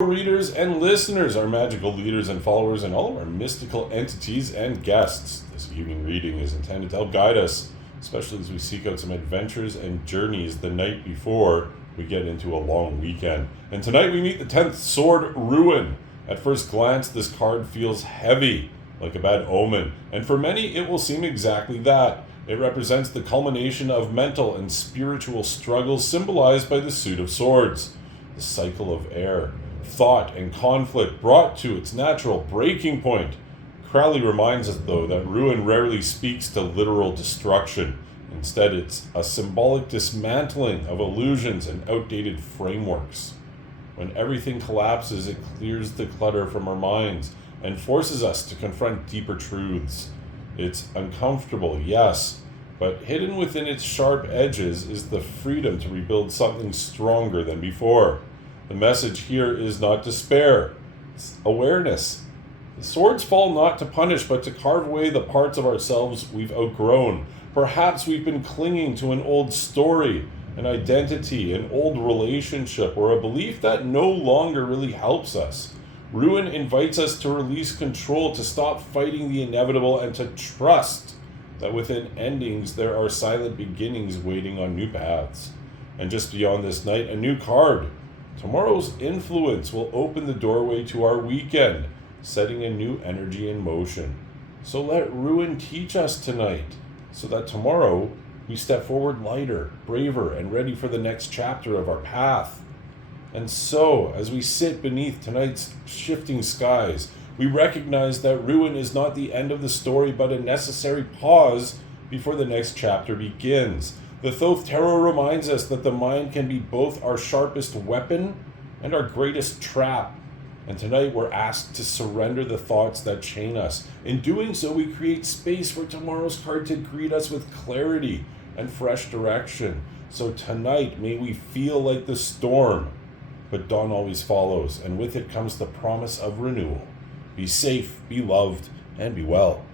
Readers and listeners, our magical leaders and followers, and all of our mystical entities and guests. This evening reading is intended to help guide us, especially as we seek out some adventures and journeys the night before we get into a long weekend. And tonight we meet the 10th sword, Ruin. At first glance, this card feels heavy, like a bad omen, and for many it will seem exactly that. It represents the culmination of mental and spiritual struggles symbolized by the suit of swords, the cycle of air, thought and conflict brought to its natural breaking point. Crowley reminds us, though, that Ruin rarely speaks to literal destruction. Instead, it's a symbolic dismantling of illusions and outdated frameworks. When everything collapses, it clears the clutter from our minds and forces us to confront deeper truths. It's uncomfortable, yes, but hidden within its sharp edges is the freedom to rebuild something stronger than before. The message here is not despair, it's awareness. The swords fall not to punish, but to carve away the parts of ourselves we've outgrown. Perhaps we've been clinging to an old story, an identity, an old relationship, or a belief that no longer really helps us. Ruin invites us to release control, to stop fighting the inevitable, and to trust that within endings there are silent beginnings waiting on new paths. And just beyond this night, a new card. Tomorrow's influence will open the doorway to our weekend, setting a new energy in motion. So let Ruin teach us tonight, so that tomorrow we step forward lighter, braver, and ready for the next chapter of our path. And so, as we sit beneath tonight's shifting skies, we recognize that Ruin is not the end of the story, but a necessary pause before the next chapter begins. The Thoth Tarot reminds us that the mind can be both our sharpest weapon and our greatest trap. And tonight we're asked to surrender the thoughts that chain us. In doing so, we create space for tomorrow's card to greet us with clarity and fresh direction. So tonight, may we feel like the storm, but dawn always follows, and with it comes the promise of renewal. Be safe, be loved, and be well.